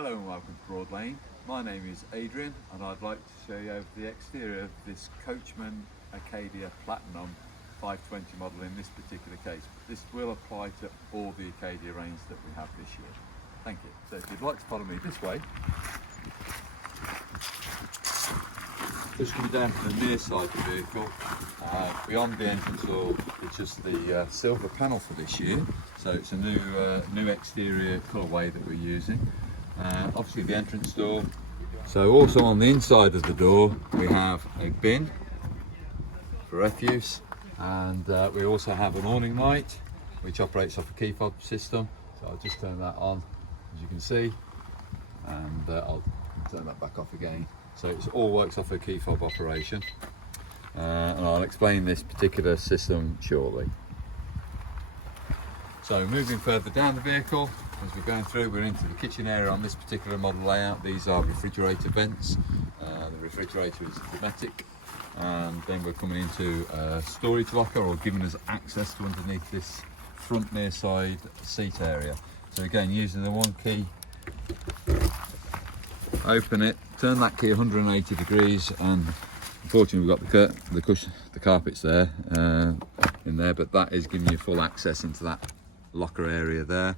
Hello and welcome to Broadlane. My name is Adrian and I'd like to show you over the exterior of this Coachman Acadia Platinum 520 model in this particular case. This will apply to all the Acadia range that we have this year. Thank you. So if you'd like to follow me this way, just come down to the near side of the vehicle. Beyond the entrance door, it's just the silver panel for this year. So it's a new exterior colourway that we're using. Obviously the entrance door. So also on the inside of the door we have a bin for refuse, and we also have an awning light which operates off a key fob system. So I'll just turn that on, as you can see, and I'll turn that back off again. So it all works off a key fob operation, and I'll explain this particular system shortly. So moving further down the vehicle, as we're going through, we're into the kitchen area on this particular model layout. These are refrigerator vents. The refrigerator is hermetic, and then we're coming into a storage locker, or giving us access to underneath this front near side seat area. So again, using the one key, open it, turn that key 180 degrees, and unfortunately we've got the carpets there in there, but that is giving you full access into that locker area there.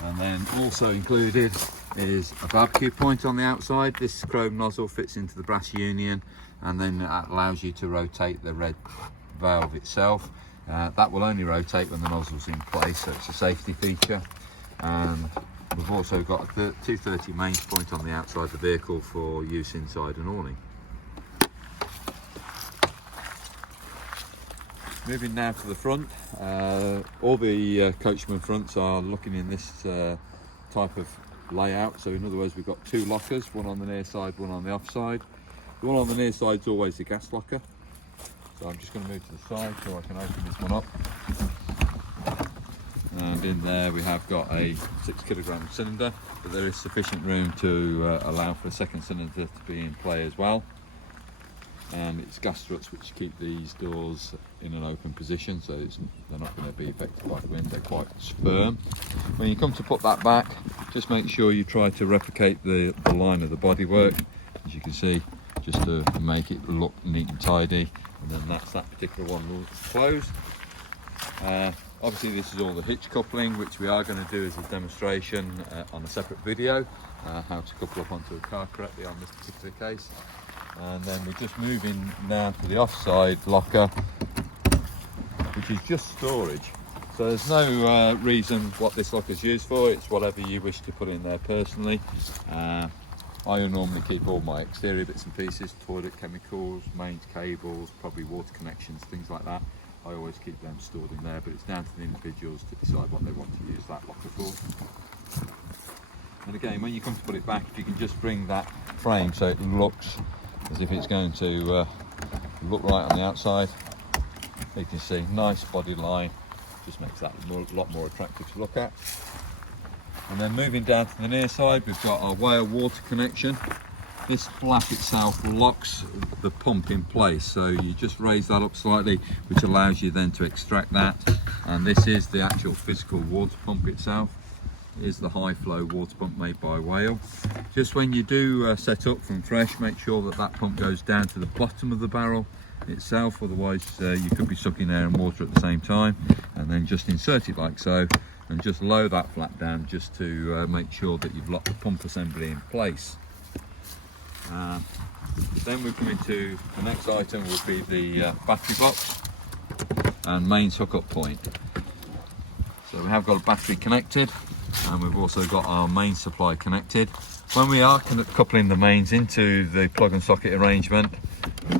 And then also included is a barbecue point on the outside. This chrome nozzle fits into the brass union, and then that allows you to rotate the red valve itself. That will only rotate when the nozzle's in place, so it's a safety feature. And we've also got a 230 mains point on the outside of the vehicle for use inside an awning. Moving now to the front, all the Coachman fronts are looking in this type of layout. So in other words, we've got two lockers, one on the near side, one on the offside. The one on the near side is always the gas locker. So I'm just going to move to the side so I can open this one up. And in there we have got a 6 kilogram cylinder, but there is sufficient room to allow for a second cylinder to be in play as well. And it's gas struts which keep these doors in an open position, so they're not going to be affected by the wind. They're quite firm. When you come to put that back, just make sure you try to replicate the line of the bodywork, as you can see, just to make it look neat and tidy. And then that's that particular one closed. Obviously this is all the hitch coupling, which we are going to do as a demonstration on a separate video, how to couple up onto a car correctly on this particular case. And then we're just moving now to the offside locker, which is just storage. So there's no reason what this locker is used for. It's whatever you wish to put in there personally. I normally keep all my exterior bits and pieces, toilet chemicals, mains cables, probably water connections, things like that. I always keep them stored in there, but it's down to the individuals to decide what they want to use that locker for. And again, when you come to put it back, if you can just bring that frame so it looks as if it's going to look right on the outside. You can see nice body line, just makes that a lot more attractive to look at. And then moving down to the near side, we've got our wire water connection. This flap itself locks the pump in place, so you just raise that up slightly, which allows you then to extract that. And this is the actual physical water pump itself. Is the high flow water pump made by Whale. Just when you do set up from fresh, make sure that that pump goes down to the bottom of the barrel itself, otherwise you could be sucking air and water at the same time. And then just insert it like so, and just lower that flap down just to make sure that you've locked the pump assembly in place. Then we come into the next item, will be the battery box and mains hookup point. So we have got a battery connected, and we've also got our main supply connected. When we are coupling the mains into the plug and socket arrangement,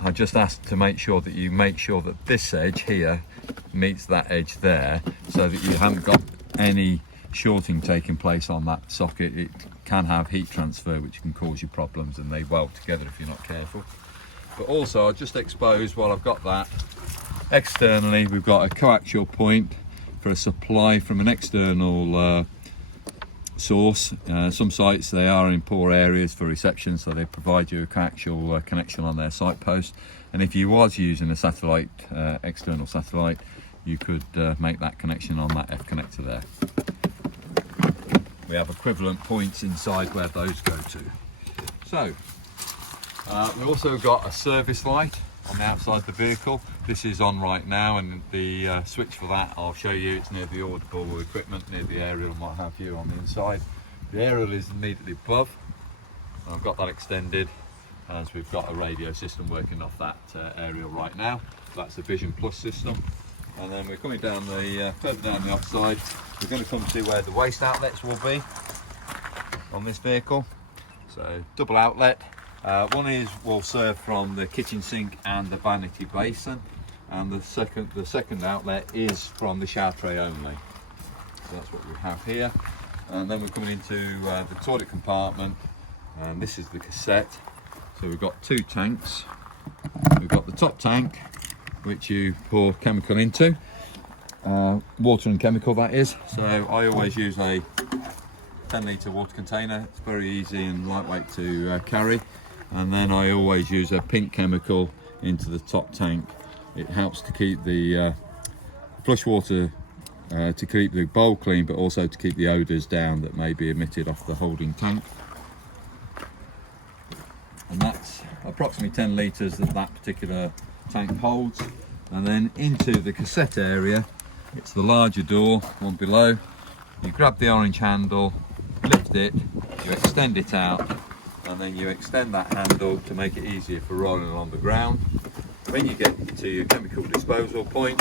I just ask to make sure that this edge here meets that edge there, so that you haven't got any shorting taking place on that socket. It can have heat transfer, which can cause you problems, and they weld together if you're not careful. But also I'll just expose, while I've got that, externally we've got a coaxial point for a supply from an external source. Some sites, they are in poor areas for reception, so they provide you a coaxial connection on their site post. And if you was using a satellite, external satellite, you could make that connection on that F connector there. we have equivalent points inside where those go to. So we've also got a service light on the outside of the vehicle. This is on right now, and the switch for that I'll show you. It's near the audible equipment, near the aerial and what have you on the inside. The aerial is immediately above. I've got that extended as we've got a radio system working off that aerial right now. That's a Vision Plus system. And then we're coming down the further down the offside. We're going to come to where the waste outlets will be on this vehicle. So double outlet. One will serve from the kitchen sink and the vanity basin, and the second outlet is from the shower tray only. So that's what we have here. And then we're coming into the toilet compartment, and this is the cassette. So we've got two tanks. We've got the top tank, which you pour chemical into, water and chemical that is. So I always use a 10-litre water container. It's very easy and lightweight to carry. And then I always use a pink chemical into the top tank. It helps to keep the flush water, to keep the bowl clean, but also to keep the odours down that may be emitted off the holding tank. And that's approximately 10 litres that particular tank holds. And then into the cassette area, it's the larger door, one below. You grab the orange handle, lift it, you extend it out, and then you extend that handle to make it easier for rolling along the ground. When you get to your chemical disposal point,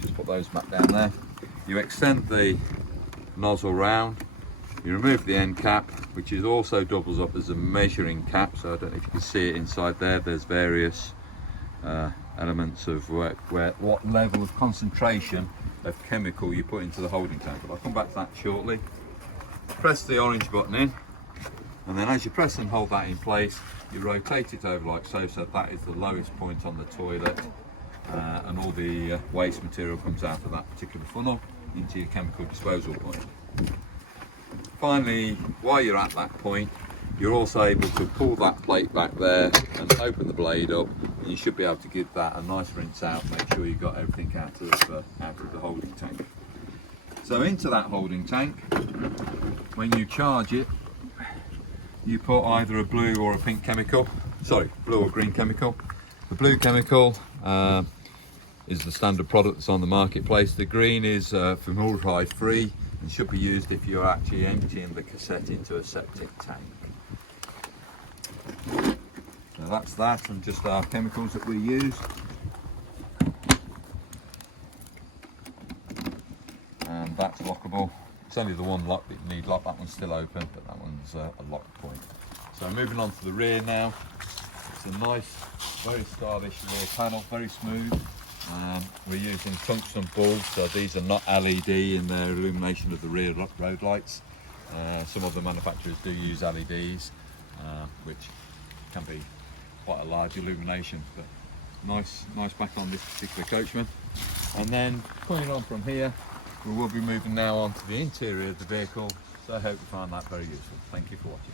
just put those back down there, you extend the nozzle round, you remove the end cap, which is also doubles up as a measuring cap. So I don't know if you can see it inside there. There's various elements of what level of concentration of chemical you put into the holding tank. But I'll come back to that shortly. Press the orange button in, and then as you press and hold that in place, you rotate it over like so, so that is the lowest point on the toilet, and all the waste material comes out of that particular funnel into your chemical disposal point. Finally, while you're at that point, you're also able to pull that plate back there and open the blade up, and you should be able to give that a nice rinse out, make sure you've got everything out of the holding tank. So into that holding tank, when you charge it, you put either a blue or a pink chemical, blue or green chemical. The blue chemical is the standard product that's on the marketplace. The green is formaldehyde free and should be used if you're actually emptying the cassette into a septic tank. So that's that, and just our chemicals that we use. And that's lockable. It's only the one lock that you need lock. That one's still open, but that one's a lock point. So moving on to the rear now. It's a nice, very stylish rear panel, very smooth. We're using tungsten bulbs, so these are not LED in their illumination of the rear road lights. Some of the manufacturers do use LEDs, which can be quite a large illumination, but nice back on this particular Coachman. And then coming on from here, we will be moving now on to the interior of the vehicle, so I hope you find that very useful. Thank you for watching.